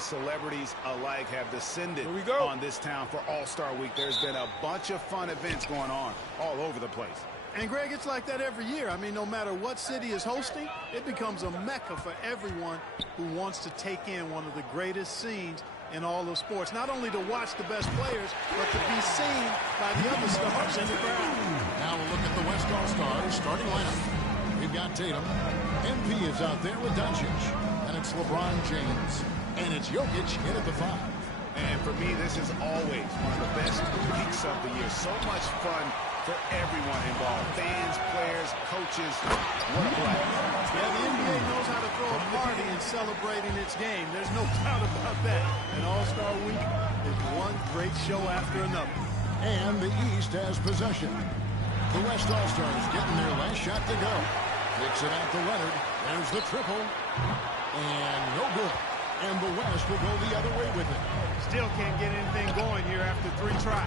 and celebrities alike have descended on this town for All-Star Week. There's been a bunch of fun events going on all over the place. And, Greg, it's like that every year. I mean, no matter what city is hosting, it becomes a mecca for everyone who wants to take in one of the greatest scenes in all of sports. Not only to watch the best players, but to be seen by the other stars in the crowd. Now we'll look at the West All-Stars starting lineup. We've got Tatum. MP is out there with Doncic. And it's LeBron James. And it's Jokic in at the 5. And for me, this is always one of the best weeks of the year. So much fun for everyone involved. Fans, players, coaches. What a play. Yeah, the NBA knows how to throw a party in celebrating its game. There's no doubt about that. And All-Star Week is one great show after another. And the East has possession. The West All-Stars getting their last shot to go. Kicks it out to Leonard. There's the triple. And no good. And the West will go the other way with it. Still can't get anything going here after 3 tries.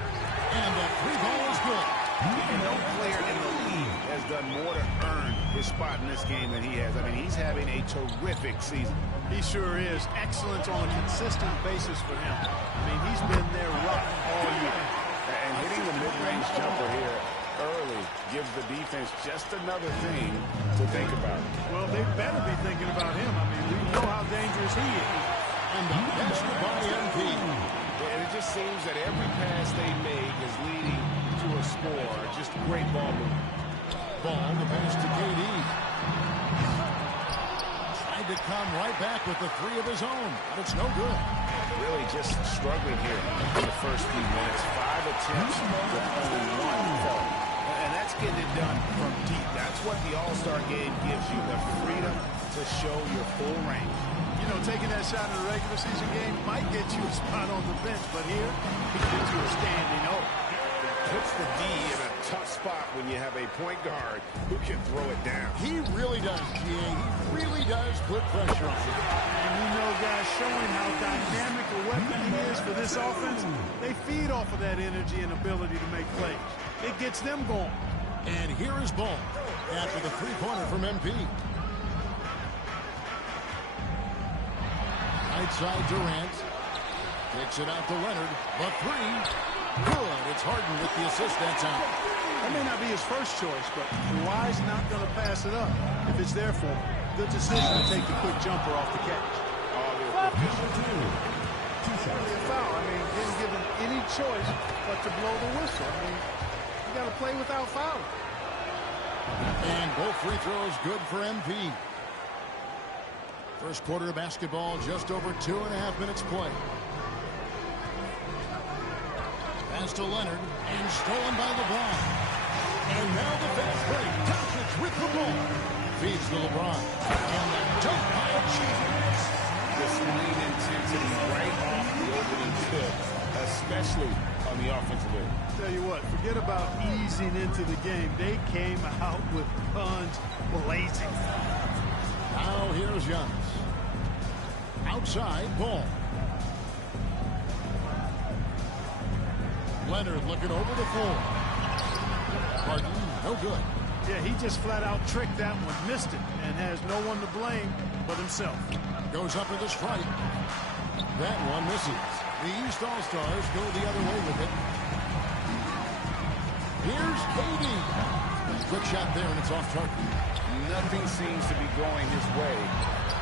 And that 3-ball is good. And no player in the league has done more to earn his spot in this game than he has. I mean, he's having a terrific season. He sure is. Excellence on a consistent basis for him. I mean, he's been there rough all year. And hitting the mid-range jumper here early gives the defense just another thing to think about. Well, they better be thinking about him. I mean, we know how dangerous he is. And the pass by MP. And it just seems that every pass they make is leading to a score. Just great ball movement. Ball the pass to KD. Tried to come right back with the 3 of his own, but it's no good. Really just struggling here in the first few minutes. 5 attempts with only 1 fall. And that's getting it done from deep. That's what the All-Star game gives you, the freedom to show your full range. You know, taking that shot in a regular season game might get you a spot on the bench, but here, it gets you a standing O. Puts the D in a tough spot when you have a point guard who can throw it down. He really does, G.A. He really does put pressure on him. And you know, guys, showing how dynamic a weapon he is for this offense, they feed off of that energy and ability to make plays. It gets them going. And here is Ball after the 3-pointer from MP. Right side Durant. Takes it out to Leonard. The 3. Good. It's Harden with the assist. That's out. That may not be his first choice, but Kawhi's not going to pass it up if it's there for him. Good decision to take the quick jumper off the catch. Certainly a foul. I mean, didn't give him any choice but to blow the whistle. I mean, you got to play without fouling. And both free throws good for MP. First quarter of basketball, just over 2.5 minutes play. Pass to Leonard, and stolen by LeBron. And now the fast break. Doncic with the ball. Feeds to LeBron. And the dunk by James. This lead intensity right off the opening tip, especially on the offensive end. Tell you what, forget about easing into the game. They came out with guns blazing. Now here's Giannis. Outside, Ball. Leonard looking over the floor. Harden, no good. Yeah, he just flat out tricked that one, missed it, and has no one to blame but himself. Goes up with a strike. That one misses. The East All-Stars go the other way with it. Here's KD. Quick shot there, and it's off target. Nothing seems to be going his way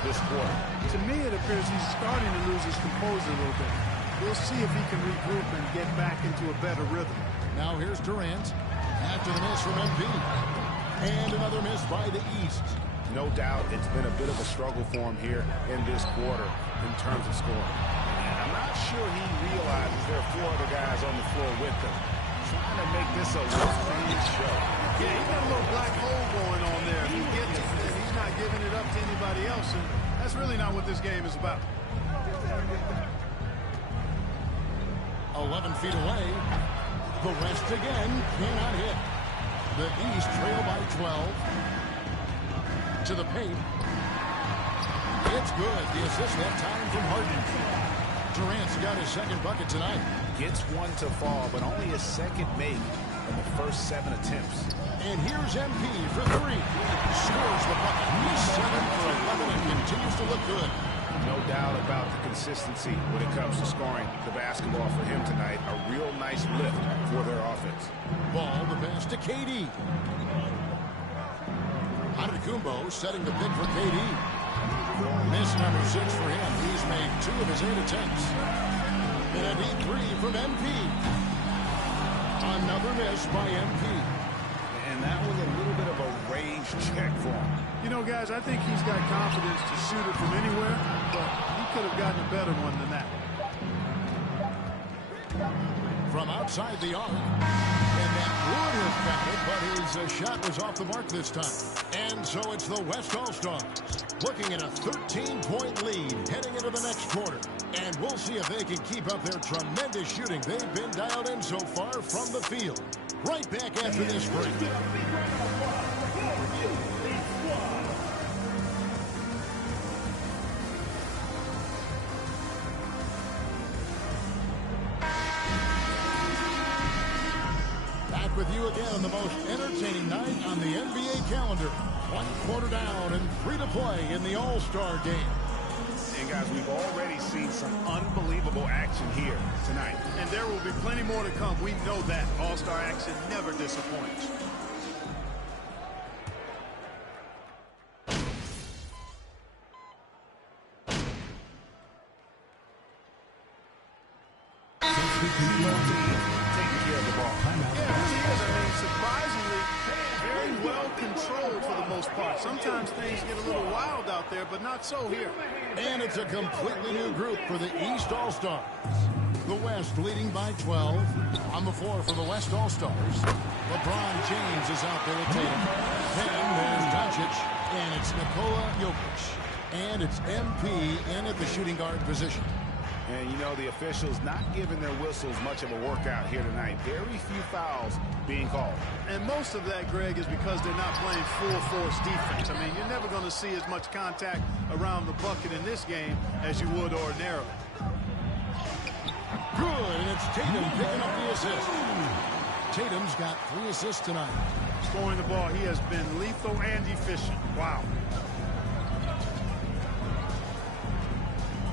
this quarter. To me, it appears he's starting to lose his composure a little bit. We'll see if he can regroup and get back into a better rhythm. Now here's Durant. After the miss from MP. And another miss by the East. No doubt it's been a bit of a struggle for him here in this quarter in terms of scoring. And I'm not sure he realizes there are 4 other guys on the floor with him. Trying to make this a one-man show. Yeah, he's got a little black hole going on there. If he gets it, then he's not giving it up to anybody else. And that's really not what this game is about. 11 feet away. The West again cannot hit. The East trail by 12. To the paint. It's good. The assist that time from Harden. Durant's got his second bucket tonight. Gets one to fall, but only his second make in the first 7 attempts. And here's MP for 3. Scores the bucket. He's 7 for 11 and continues to look good. No doubt about the consistency when it comes to scoring the basketball for him tonight. A real nice lift for their offense. Ball, the pass to KD. Antetokounmpo setting the pick for KD. Miss number 6 for him. He's made 2 of his 8 attempts. And a deep 3 from MP. Another miss by MP. And that was a little bit of a range check for him. You know, guys, I think he's got confidence to shoot it from anywhere, but he could have gotten a better one than that. From outside the arc. And that would have counted, but his shot was off the mark this time. And so it's the West All-Stars looking at a 13-point lead heading into the next quarter. And we'll see if they can keep up their tremendous shooting they've been dialed in so far from the field. Right back after this break. Back with you again on the most entertaining night on the NBA calendar. 1 quarter down and 3 to play in the All-Star game. And guys, we've already seen some unbelievable action here tonight. And there will be plenty more to come. We know that. All-Star action never disappoints. Taking care of the ball. Yeah, it really is. I mean, surprisingly, very well controlled for the most part. Sometimes things get a little wild out there, but not so here. And it's a completely new group for the East All-Stars. The West leading by 12. On the floor for the West All-Stars, LeBron James is out there at Tatum. Then there's Doncic, and it's Nikola Jokic. And it's MP in at the shooting guard position. And, you know, the officials not giving their whistles much of a workout here tonight. Very few fouls being called. And most of that, Greg, is because they're not playing full-force defense. I mean, you're never going to see as much contact around the bucket in this game as you would ordinarily. Good, and it's Tatum picking up the assist. Tatum's got 3 assists tonight. Scoring the ball, he has been lethal and efficient. Wow.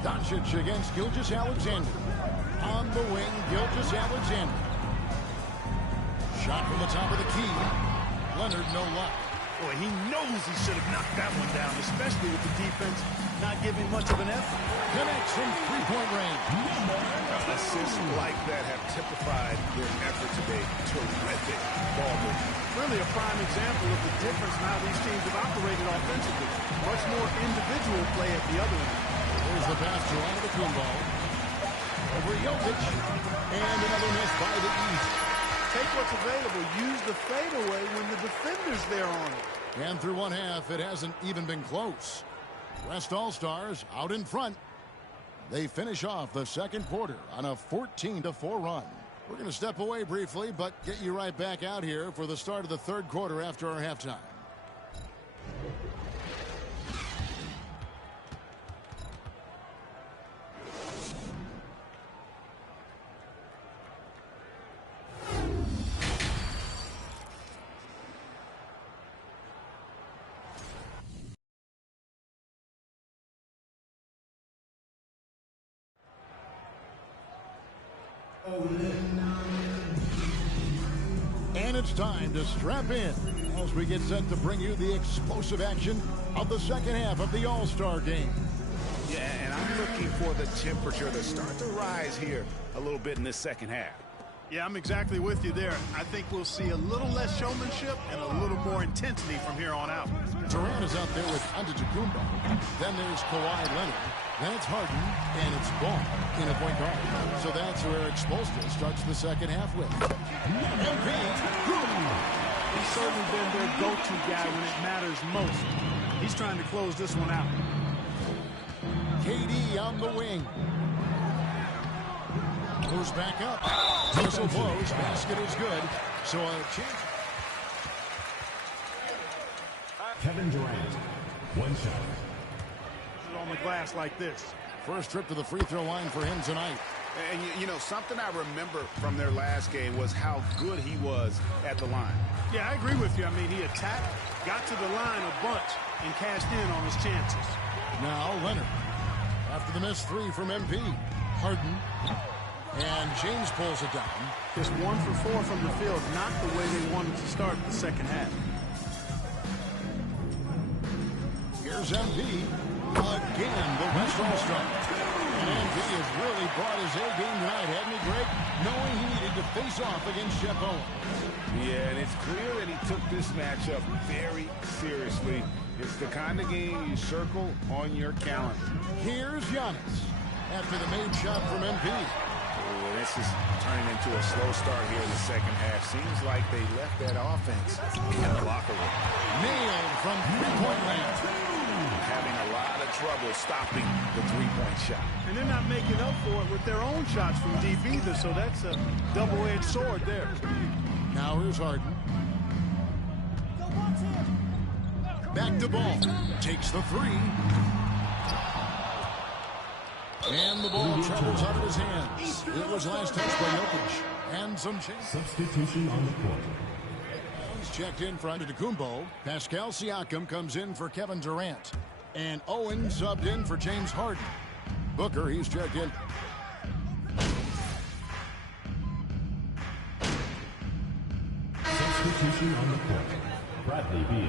Doncic against Gilgeous-Alexander. On the wing, Gilgeous-Alexander. Shot from the top of the key. Leonard, no luck. Boy, he knows he should have knocked that one down, especially with the defense not giving much of an effort. Connects from 3-point range. Assists like that have typified their effort today. Terrific ball movement. Really a prime example of the difference in how these teams have operated offensively. Much more individual play at the other end. There's the pass to Antetokounmpo. Over Jokic. And another miss by the East. Take what's available. Use the fadeaway when the defender's there on it. And through one half, it hasn't even been close. West All-Stars out in front. They finish off the second quarter on a 14-4 run. We're going to step away briefly, but get you right back out here for the start of the third quarter after our halftime. And it's time to strap in as we get set to bring you the explosive action of the second half of the All-Star game. Yeah, and I'm looking for the temperature to start to rise here a little bit in this second half. Yeah, I'm exactly with you there. I think we'll see a little less showmanship and a little more intensity from here on out. Durant is out there with Antetokounmpo. Then there's Kawhi Leonard. Then it's Harden, and it's Ball in a point guard. So that's where Eric Spoelstra starts the second half with. MP. He's certainly been their go-to guy when it matters most. He's trying to close this one out. KD on the wing. Moves back up. Whistle blows. Basket is good. So a chance. Kevin Durant. One shot. On the glass like this. First trip to the free throw line for him tonight. And, you know, something I remember from their last game was how good he was at the line. Yeah, I agree with you. I mean, he attacked, got to the line a bunch, and cashed in on his chances. Now Leonard. after the missed three from MP. Harden. And James pulls it down. Just 1 for 4 from the field, not the way they wanted to start the second half. Here's MP. Again, the West All-Star. And MP has really brought his A-game tonight, hasn't he, Greg? Knowing he needed to face off against Jeff Owen. Yeah, and it's clear that he took this matchup very seriously. It's the kind of game you circle on your calendar. Here's Giannis after the made shot from MP. Oh, this is turning into a slow start here in the second half. Seems like they left that offense in the locker room. Nailed from three-point land. Having a lot of trouble stopping the three-point shot. And they're not making up for it with their own shots from deep either, so that's a double-edged sword there. Now here's Harden. Back to ball. Takes the three. And the ball travels out of his hands. It was last touched by Jokic. And some change. Substitution on the court. He's checked in for Antetokounmpo. Pascal Siakam comes in for Kevin Durant. And Owen subbed in for James Harden. Booker, he's checked in. Substitution on the court. Bradley Beal.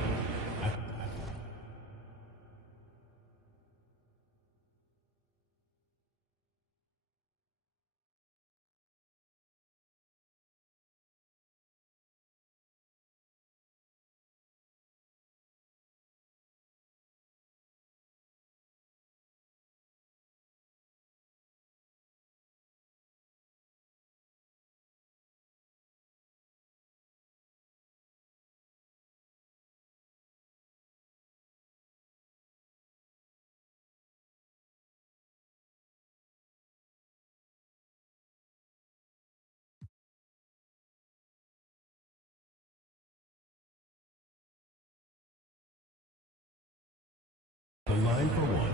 The line for one.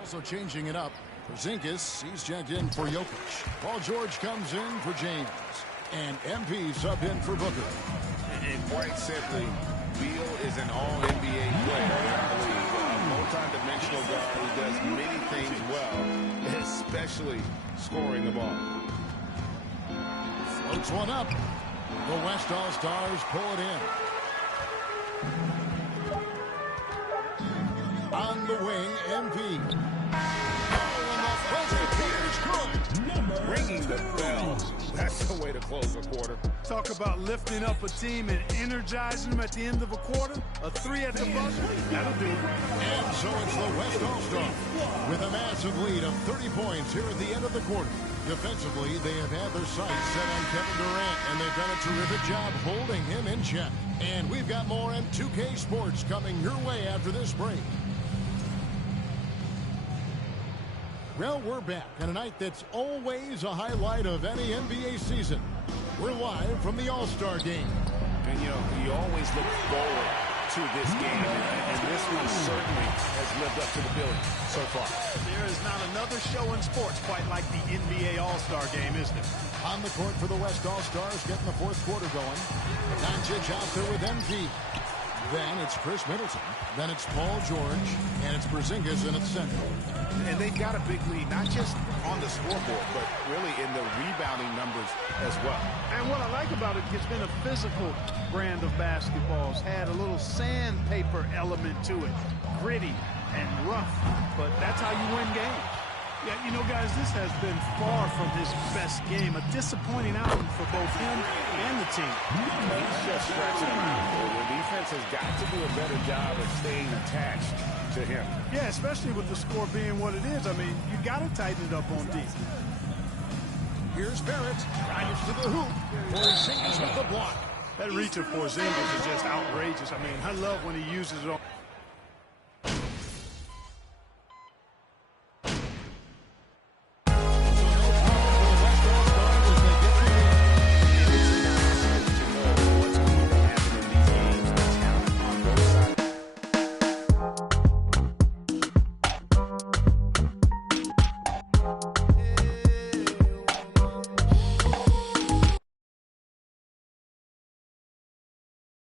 Also changing it up. Porzingis, he's checked in for Jokic. Paul George comes in for James. And MP subbed in for Booker. And quite simply, Beal is an all-NBA player in our league. A multi-dimensional guard who does many things well, especially scoring the ball. Floats one up. The West All-Stars pull it in. On the wing, MP. Ringing the bell. That's the way to close a quarter. Talk about lifting up a team and energizing them at the end of a quarter. A three at the buzzer, that'll do it. And so it's the West All-Star with a massive lead of 30 points here at the end of the quarter. Defensively, they have had their sights set on Kevin Durant, and they've done a terrific job holding him in check. And we've got more M2K Sports coming your way after this break. Well, we're back on a night that's always a highlight of any NBA season. We're live from the All-Star Game. And, you know, you always look forward to this game, and this one certainly has lived up to the billing so far. There is not another show in sports quite like the NBA All-Star Game, is there? On the court for the West All-Stars, getting the fourth quarter going. Doncic out there with MP. Then it's Chris Middleton. Then it's Paul George. And it's Porzingis in its center. And they've got a big lead, not just on the scoreboard, but really in the rebounding numbers as well. And what I like about it, it's been a physical brand of basketball. It's had a little sandpaper element to it. Gritty and rough, but that's how you win games. Yeah, you know, guys, this has been far from his best game. A disappointing outing for both him and the team. He's just scratching around. The defense has got to do a better job of staying attached to him. Yeah, especially with the score being what it is. I mean, you got to tighten it up on D. Here's Barrett. Drives to the hoop. Porzingis with the block. That reach of Porzingis is just outrageous. I mean, I love when he uses it on.